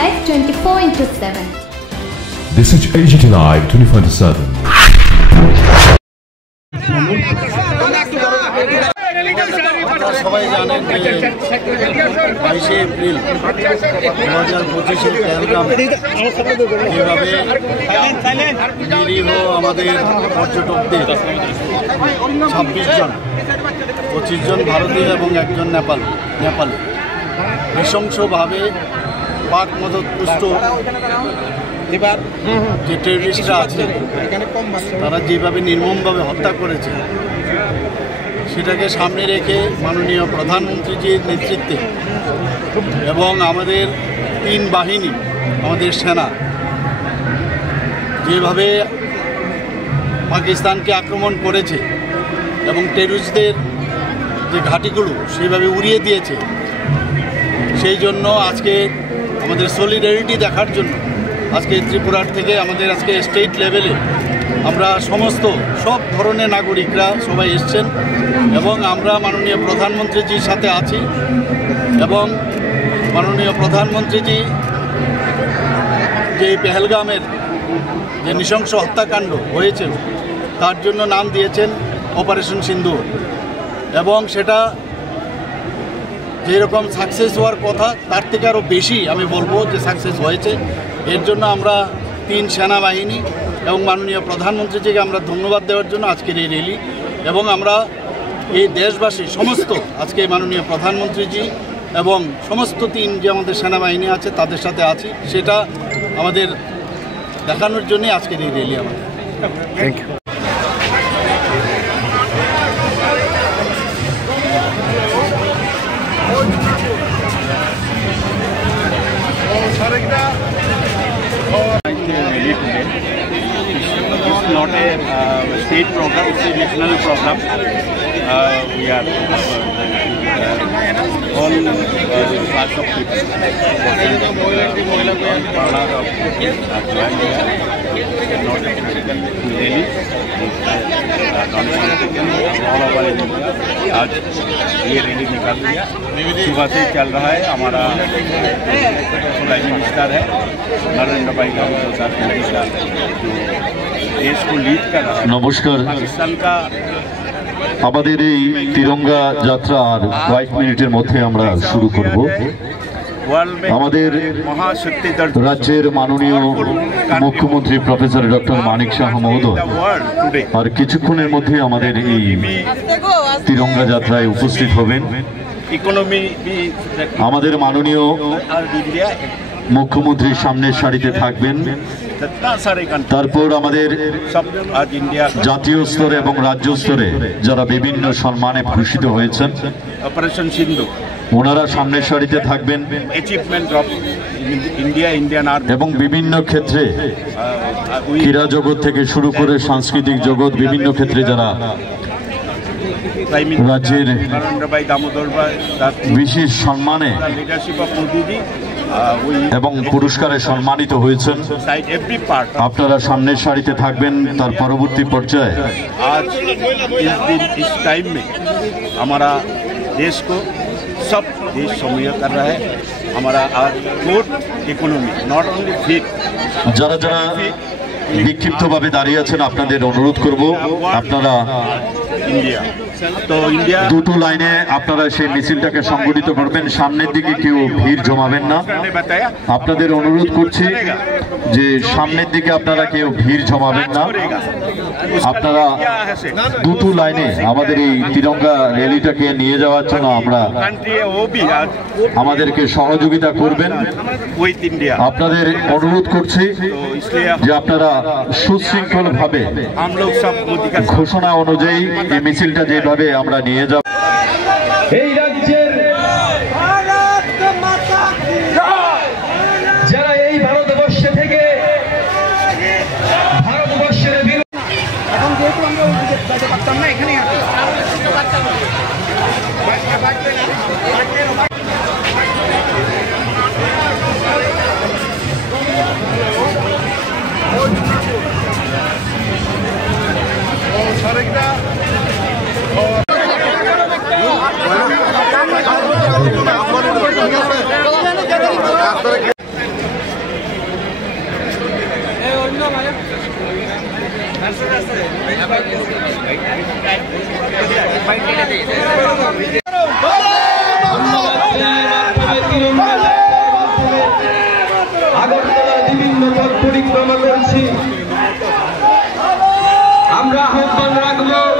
Live 24/7. This is AGT Live 24/7. সবাই জানেন যে 22শে এপ্রিল 2025-এর পেহেলগাম যেভাবে নিরীহ আমাদের পর্যটকদের 26 জন 25 জন ভারতীয় এবং একজন নেপালি নৃশংসভাবে পাক মদতপুষ্ট যে টেররিস্টরা আছে তারা যেভাবে নির্মমভাবে হত্যা করেছে সেটাকে সামনে রেখে মাননীয় প্রধানমন্ত্রীজির নেতৃত্বে এবং আমাদের 3 বাহিনী আমাদের সেনা যেভাবে পাকিস্তানকে আক্রমণ করেছে এবং টেররিস্টদের যে ঘাঁটিগুলো সেভাবে উড়িয়ে দিয়েছে, সেই জন্য আজকে আমাদের সলিডারিটি দেখার জন্য আজকে ত্রিপুরার থেকে আমাদের আজকে স্টেট লেভেলে আমরা সব ধরনের নাগরিকরা সবাই এসছেন এবং আমরা মাননীয় প্রধানমন্ত্রীজির সাথে আছি এবং মাননীয় প্রধানমন্ত্রীজি যে পেহেলগামের যে নৃশংস হত্যাকাণ্ড হয়েছে তার জন্য নাম দিয়েছেন অপারেশন সিন্দুর এবং সেটা যেরকম সাকসেস হওয়ার কথা তার থেকে আরও বেশি আমি বলবো যে সাকসেস হয়েছে। এর জন্য আমরা 3 সেনাবাহিনী এবং মাননীয় প্রধানমন্ত্রীজিকে আমরা ধন্যবাদ দেওয়ার জন্য আজকের এই র্যালি এবং আমরা এই দেশবাসী সমস্ত আজকে মাননীয় প্রধানমন্ত্রীজি এবং সমস্ত 3 যে আমাদের সেনাবাহিনী আছে তাদের সাথে আছি, সেটা আমাদের দেখানোর জন্য আজকের এই র্যালি আমাদের। Thank you. It's not a state program, it's a national program. We are all class of people. Not a political rally, all over India. आज ये रैली निकाल दिया, सुबह से चल रहा है। हमारा प्राइम मिनिस्टर है नरेंद्र भाई दामोदर दास मिनिस्टर जो देश को लीड कर रहा है। नमस्कार। पाकिस्तान का আমাদের এই তিরঙ্গা যাত্রা আর কয়েক মিনিটের মধ্যে আমরা শুরু করব। আমাদের রাজ্যের মাননীয় মুখ্যমন্ত্রী প্রফেসর ডক্টর মানিক সাহা মহোদয় আর কিছুক্ষণের মধ্যে আমাদের এই তিরঙ্গা যাত্রায় উপস্থিত হবেন। আমাদের মাননীয় মুখ্যমন্ত্রীর সামনের সারিতে থাকবেন। তারপর আমাদের জাতীয় স্তরে এবং রাজ্য স্তরে যারা বিভিন্ন সম্মানে ভূষিত হয়েছেন অপারেশন সিন্ধু ওনারা সামনের সারিতে থাকবেন। এবং বিভিন্ন ক্ষেত্রে ক্রীড়া জগৎ থেকে শুরু করে সাংস্কৃতিক জগৎ বিভিন্ন ক্ষেত্রে যারা রাজ্যের বিশেষ সম্মানে এবং পুরস্কারে সম্মানিত হয়েছেন আপনারা সামনের সারিতে থাকবেন। তার পরবর্তী পর্যায়ে आज इस टाइम में हमारा देश को सब देश सम्मिलित कर रहा है। हमारा आज good economy not only fit যারা যারা বিক্ষিপ্তভাবে দাঁড়িয়ে আছেন আপনাদের অনুরোধ করব আপনারা इंडिया तो इंडिया দুটো লাইনে আপনারা সেই মিছিলটাকে সংগঠিত করবেন। সামনের দিকে কেউ ভিড় জমাবেন না। আপনাদের অনুরোধ করছি যে সামনের দিকে আপনারা কেউ ভিড় জমাবেন না। আপনারা দুটো লাইনে আমাদের এই তিরঙ্গা র্যালিটাকে নিয়ে যাওয়ার জন্য আমাদেরকে সহযোগিতা করবেন। আপনাদের অনুরোধ করছি যে আপনারা সুশৃঙ্খলভাবে ঘোষণা অনুযায়ী এই মিছিলটা যেভাবে আমরা নিয়ে যাব। এই রাজ্যের যারা এই ভারতবর্ষে থেকে ভারতবর্ষের এখন যেহেতু আমরা যেতে পারতাম না এখানে সরেকটা আগরতলার বিভিন্ন পথ পরিক্রমা করছি। আমরা আহ্বান রাখবো